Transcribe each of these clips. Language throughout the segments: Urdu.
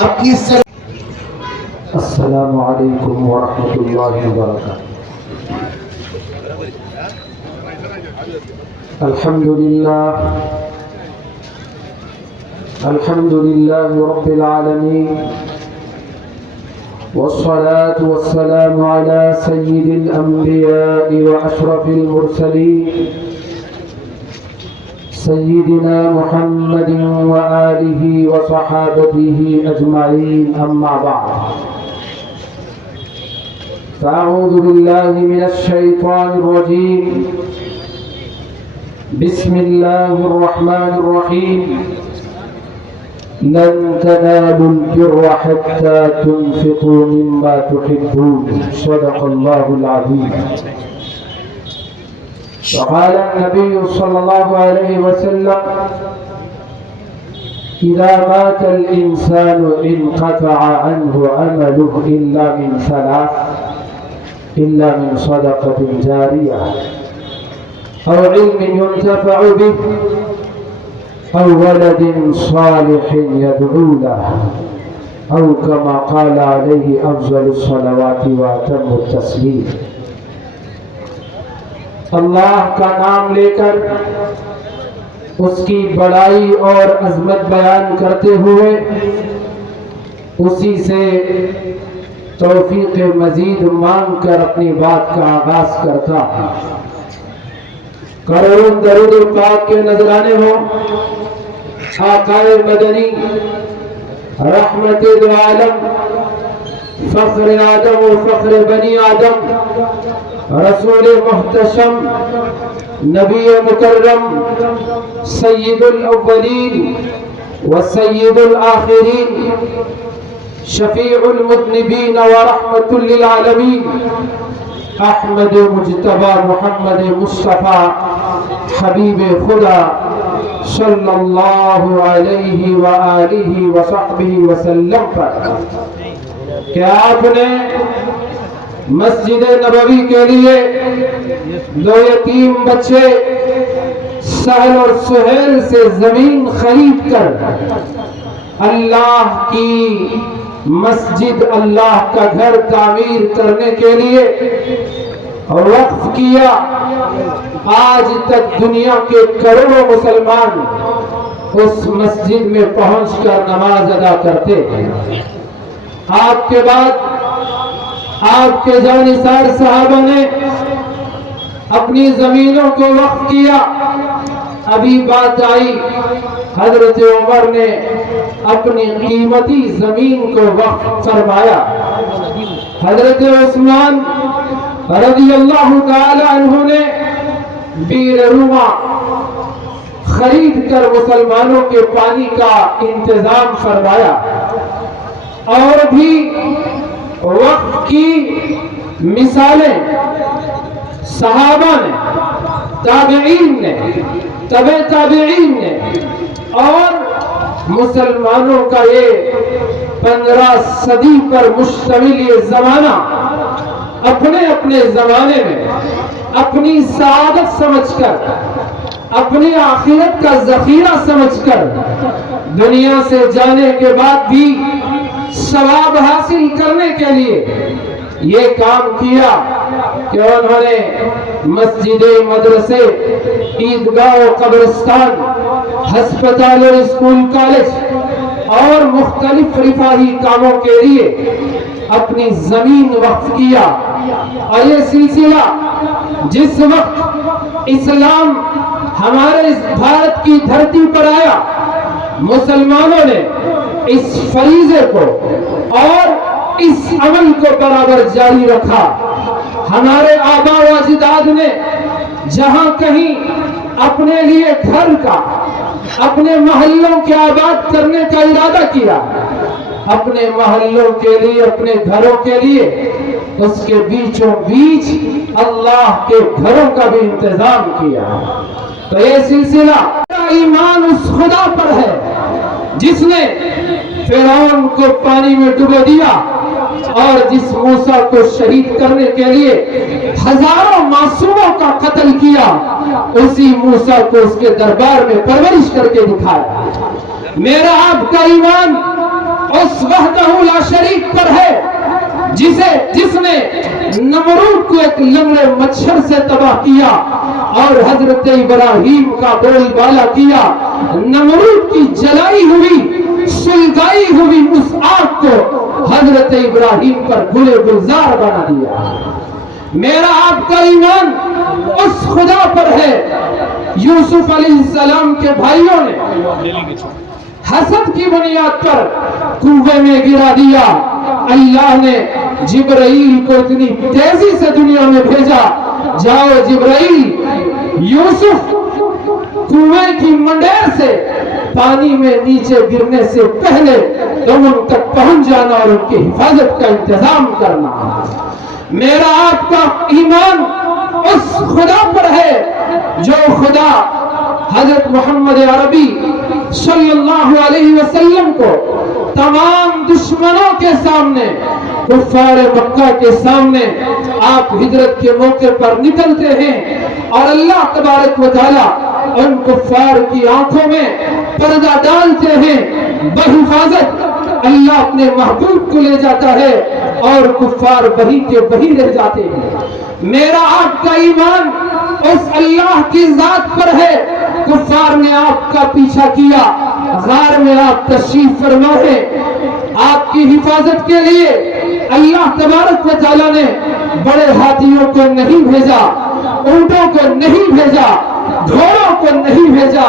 اپنی السلام علیکم ورحمۃ اللہ وبرکاتہ۔ الحمد للہ رب العالمین، والصلاة والسلام على سید الانبیاء واشرف المرسلین سیدنا محمد وآلہ وصحابته اجمعین، اما بعد فاعوذ باللہ من الشیطان الرجیم، بسم اللہ الرحمن الرحیم، لن تنالوا البر حتى تنفقوا مما تحبون، صدق الله العظيم۔ وقال النبي صلى الله عليه وسلم: إذا مات الإنسان انقطع عنه عمله إلا من ثلاث، إلا من صدقة جارية أو علم ينتفع به أو ولد صالح يدعو له، أو كما قال عليه أفضل الصلوات وأتم التسليم۔ اللہ کا نام لے کر اس کی بڑائی اور عظمت بیان کرتے ہوئے اسی سے توفیق مزید مانگ کر اپنی بات کا آغاز کرتا ہوں۔ کروڑوں درود پاک کے نذرانے ہوں آقائے مدنی، رحمت دو عالم، فخر آدم و فخر بنی آدم، رسول محتشم، نبی مکرم، سید الاولین و سید الآخرین، شفیع المذنبین و رحمت للعالمین، احمد مجتبی محمد مصطفیٰ حبیب خدا صلی اللہ علیہ وآلہ وصحبہ وسلم پر کہ آپ نے مسجد نبوی کے لیے دو یتیم بچے سہل اور سہیل سے زمین خرید کر اللہ کی مسجد، اللہ کا گھر تعمیر کرنے کے لیے وقف کیا۔ آج تک دنیا کے کروڑوں مسلمان اس مسجد میں پہنچ کر نماز ادا کرتے ہیں۔ آپ کے بعد آپ کے جانثار صحابہ نے اپنی زمینوں کو وقف کیا۔ ابھی بات آئی، حضرت عمر نے اپنی قیمتی زمین کو وقف فرمایا۔ حضرت عثمان رضی اللہ تعالی عنہ نے بیر روما خرید کر مسلمانوں کے پانی کا انتظام فرمایا۔ اور بھی وقف کی مثالیں صحابہ نے، تابعین نے، تبع تابعین نے، اور مسلمانوں کا یہ 15 صدی پر مشتمل یہ زمانہ اپنے اپنے زمانے میں اپنی سعادت سمجھ کر، اپنی آخرت کا ذخیرہ سمجھ کر، دنیا سے جانے کے بعد بھی ثواب حاصل کرنے کے لیے یہ کام کیا کہ انہوں نے مسجد، مدرسے، عیدگاہ و قبرستان، ہسپتال اور اسکول، کالج اور مختلف رفاہی کاموں کے لیے اپنی زمین وقف کیا۔ اور یہ سلسلہ جس وقت اسلام ہمارے اس بھارت کی دھرتی پر آیا، مسلمانوں نے اس فریضے کو اور اس عمل کو برابر جاری رکھا۔ ہمارے آباء و اجداد نے جہاں کہیں اپنے لیے گھر کا، اپنے محلوں کے آباد کرنے کا ارادہ کیا، اپنے محلوں کے لیے، اپنے گھروں کے لیے اس کے بیچوں بیچ اللہ کے گھروں کا بھی انتظام کیا۔ تو یہ سلسلہ ایمان اس خدا پر ہے جس نے فرعون کو پانی میں ڈبو دیا اور جس موسیٰ کو شہید کرنے کے لیے ہزاروں معصوموں کا قتل کیا، اسی موسیٰ کو اس کے دربار میں پرورش کر کے دکھایا۔ میرا آپ کا ایمان اس شریک پر ہے جس نے نمرود کو ایک لنگڑے مچھر سے تباہ کیا اور حضرت ابراہیم کا بول بالا کیا. نمرود کی جلائی ہوئی سلگائی ہوئی اس آگ کو حضرت ابراہیم پر گلے گلزار بنا دیا. میرا آپ کا ایمان اس خدا پر ہے. یوسف علیہ السلام کے بھائیوں نے حسد کی بنیاد پر کنویں میں گرا دیا. اللہ نے جبرائیل کو اتنی تیزی سے دنیا میں بھیجا, جاؤ جبرائیل یوسف کنویں کی منڈیر سے پانی میں نیچے گرنے سے پہلے تم ان تک پہنچ جانا اور ان کی حفاظت کا انتظام کرنا. میرا آپ کا ایمان اس خدا پر ہے جو خدا حضرت محمد عربی صلی اللہ علیہ وسلم کو تمام دشمنوں کے سامنے, کفار مکہ کے سامنے آپ ہجرت کے موقع پر نکلتے ہیں اور اللہ تبارک و تعالی ان کفار کی آنکھوں میں پردہ ڈالتے ہیں. بحفاظت اللہ اپنے محبوب کو لے جاتا ہے اور کفار وہی کے وہی رہ جاتے ہیں. میرا آپ کا ایمان اس اللہ کی ذات پر ہے. کفار نے آپ کا پیچھا کیا, غار میں آپ تشریف فرما ہے, آپ کی حفاظت کے لیے اللہ تبارک و تعالیٰ نے بڑے ہاتھیوں کو نہیں بھیجا, اونٹوں کو نہیں بھیجا, گھوڑوں کو نہیں بھیجا,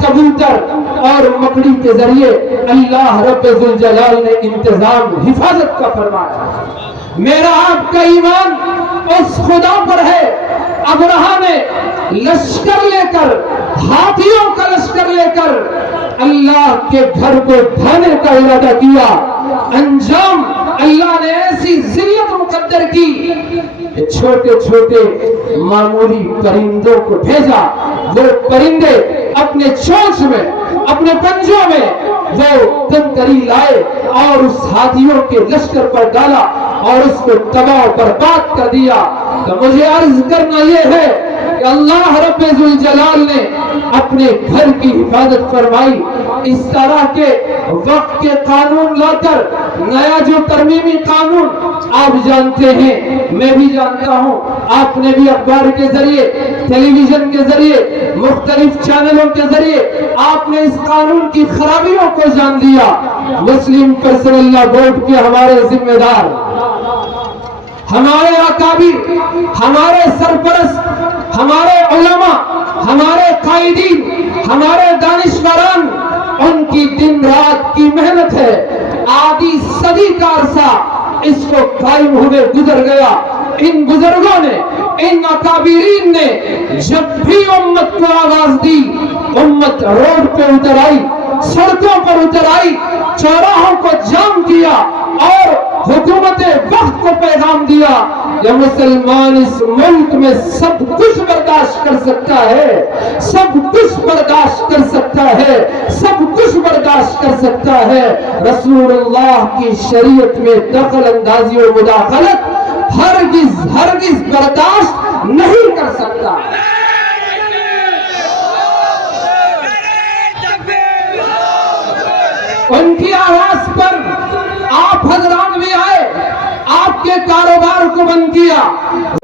کبوتر اور مکڑی کے ذریعے اللہ رب ذوالجلال نے انتظام حفاظت کا فرمایا. میرا آپ کا ایمان اس خدا پر ہے. ابرہہ نے لشکر لے کر, ہاتھیوں کا لشکر لے کر اللہ کے گھر کو ڈھانے کا ارادہ کیا. انجام اللہ نے ایسی ذلت مقدر کی, چھوٹے چھوٹے معمولی پرندوں کو بھیجا. وہ پرندے اپنے چونچ میں, اپنے پنجوں میں وہ کنکری لائے اور اس ہاتھیوں کے لشکر پر ڈالا اور اس کو تباہ و برباد کر دیا. تو مجھے عرض کرنا یہ ہے کہ اللہ رب ذوالجلال نے اپنے گھر کی حفاظت فرمائی. اس طرح کے وقت کے قانون لا کر نیا جو ترمیمی قانون آپ جانتے ہیں, میں بھی جانتا ہوں, آپ نے بھی اخبار کے ذریعے, ٹیلی ویژن کے ذریعے, مختلف چینلوں کے ذریعے آپ نے اس قانون کی خرابیوں کو جان لیا. مسلم پرسنل لا بورڈ کے ہمارے ذمہ دار, ہمارے اکابر, ہمارے سرپرست, ہمارے علماء, ہمارے قائدین, ہمارے دانشوران, ان کی دن رات کی محنت ہے. آدھی صدی کا عرصہ اس کو قائم ہوئے گزر گیا. ان بزرگوں نے, ان اکابرین نے جب بھی امت کو آواز دی, امت روڈ پہ اتر آئی, سڑکوں پر اتر آئی, چوراہوں کو جام کیا اور حکومت وقت کو پیغام دیا کہ مسلمان اس ملک میں سب کچھ برداشت کر سکتا ہے, سب کچھ برداشت کر سکتا ہے, سب کچھ برداشت کر سکتا ہے. رسول اللہ کی شریعت میں دخل اندازی و مداخلت ہرگز برداشت نہیں کر سکتا. ان کی آواز پر آپ حضرات بھی آئے, آپ کے کاروبار کو بند کیا,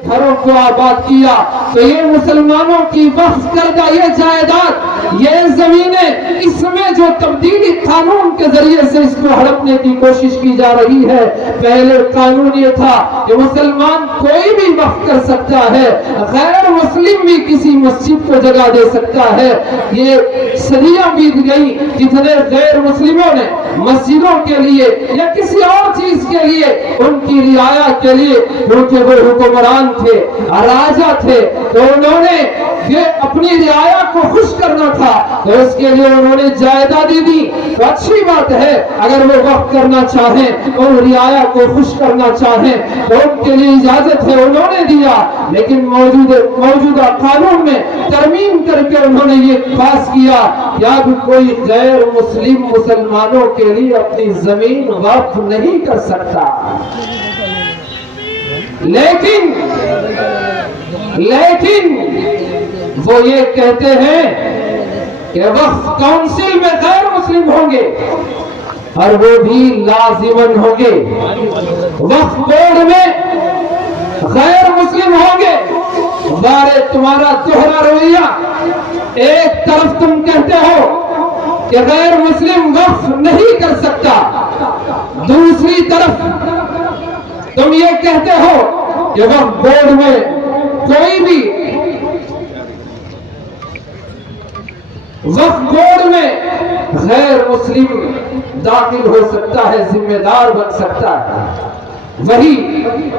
گھروں کو آباد کیا. تو یہ مسلمانوں کی وقف کردہ یہ جائیداد, یہ زمینیں, اس میں جو تبدیلی قانون کے ذریعے سے اس کو ہڑپنے کی کوشش کی جا رہی ہے. پہلے قانون یہ تھا کہ مسلمان کوئی بھی وقف کر سکتا ہے, غیر مسلم بھی کسی مسجد کو جگہ دے سکتا ہے. یہ صدیاں بیت گئی, جتنے غیر مسلموں نے مسجدوں کے لیے یا کسی اور چیز کے لیے, ان کی رعایا کے لیے, کیونکہ وہ حکمران تھے, راجا تھے, تو انہوں نے یہ اپنی رعایا کو خوش کرنا تھا, تو اس کے لیے انہوں نے جائیدادیں دی. تو اچھی بات ہے, اگر وہ وقف کرنا چاہیں اور رعایا کو خوش کرنا چاہیں تو ان کے لیے اجازت ہے, انہوں نے دیا. لیکن موجودہ قانون میں ترمیم کر کے انہوں نے یہ پاس کیا کہ اب کوئی غیر مسلم مسلمانوں کے لیے اپنی زمین وقف نہیں کر سکتا. لیکن وہ یہ کہتے ہیں کہ وقف کونسل میں غیر مسلم ہوں گے, اور وہ بھی لازمن ہوں گے. وقف بورڈ میں غیر مسلم ہوں گے. بارے تمہارا دوہرا رویہ، ایک طرف تم کہتے ہو کہ غیر مسلم وقف نہیں کر سکتا، دوسری طرف تم یہ کہتے ہو کہ وقف بورڈ میں کوئی بھی وقف بورڈ میں غیر مسلم داخل ہو سکتا ہے، ذمہ دار بن سکتا ہے. وہی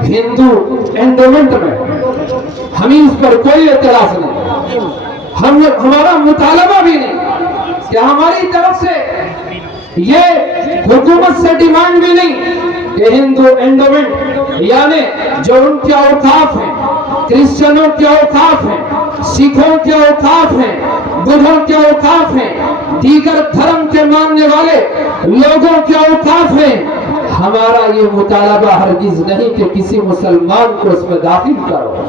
ہندو اینڈومنٹ میں ہمیں اس پر کوئی اعتراض نہیں، ہمارا مطالبہ بھی نہیں کہ ہماری طرف سے یہ حکومت سے ڈیمانڈ بھی نہیں کہ ہندو اینڈومنٹ یعنی جو ان کے اوقاف ہیں، کرسچنوں کے اوقاف ہیں، سکھوں کے اوقاف ہیں، بدھوں کے اوقاف ہیں، دیگر دھرم کے ماننے والے لوگوں کے اوقاف ہیں، ہمارا یہ مطالبہ ہرگز نہیں کہ کسی مسلمان کو اس میں داخل کرو.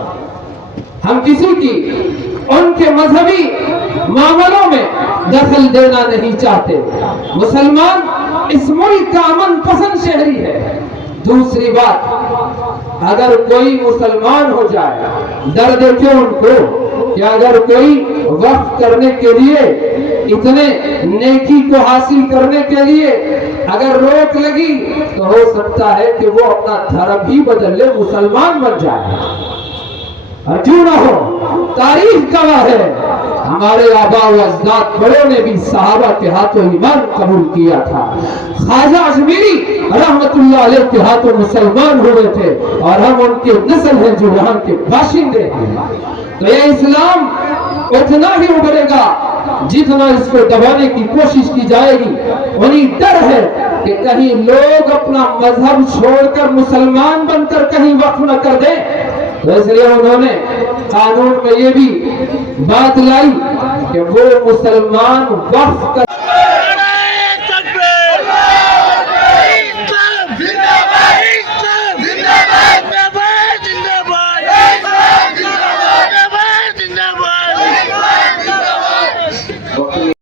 ہم کسی کی ان کے مذہبی معاملوں میں دخل دینا نہیں چاہتے. مسلمان اس ملک کا امن پسند شہری ہے. دوسری بات، اگر کوئی مسلمان ہو جائے، ڈر دیکھیں ان کو کہ اگر کوئی وقف کرنے کے لیے، اتنے نیکی کو حاصل کرنے کے لیے اگر روک لگی تو ہو سکتا ہے کہ وہ اپنا دھرم ہی بدل لے، مسلمان بن جائے. اور کیوں نہ ہو، تاریخ گواہ ہے ہمارے آباء و اجداد بڑوں نے بھی صحابہ کے ہاتھوں ایمان قبول کیا تھا. خواجہ اجمیری رحمت اللہ علیہ کے ہاتھوں مسلمان ہوئے تھے اور ہم ان کے نسل ہیں جو یہاں کے باشندے ہیں. تو یہ اسلام اتنا ہی ابھرے گا جتنا اس کو دبانے کی کوشش کی جائے گی. انہیں ڈر ہے کہ کہیں لوگ اپنا مذہب چھوڑ کر مسلمان بن کر کہیں وقف نہ کر دیں، تو اس لیے انہوں نے قانون میں یہ بھی بات لائی کہ وہ مسلمان وقف کر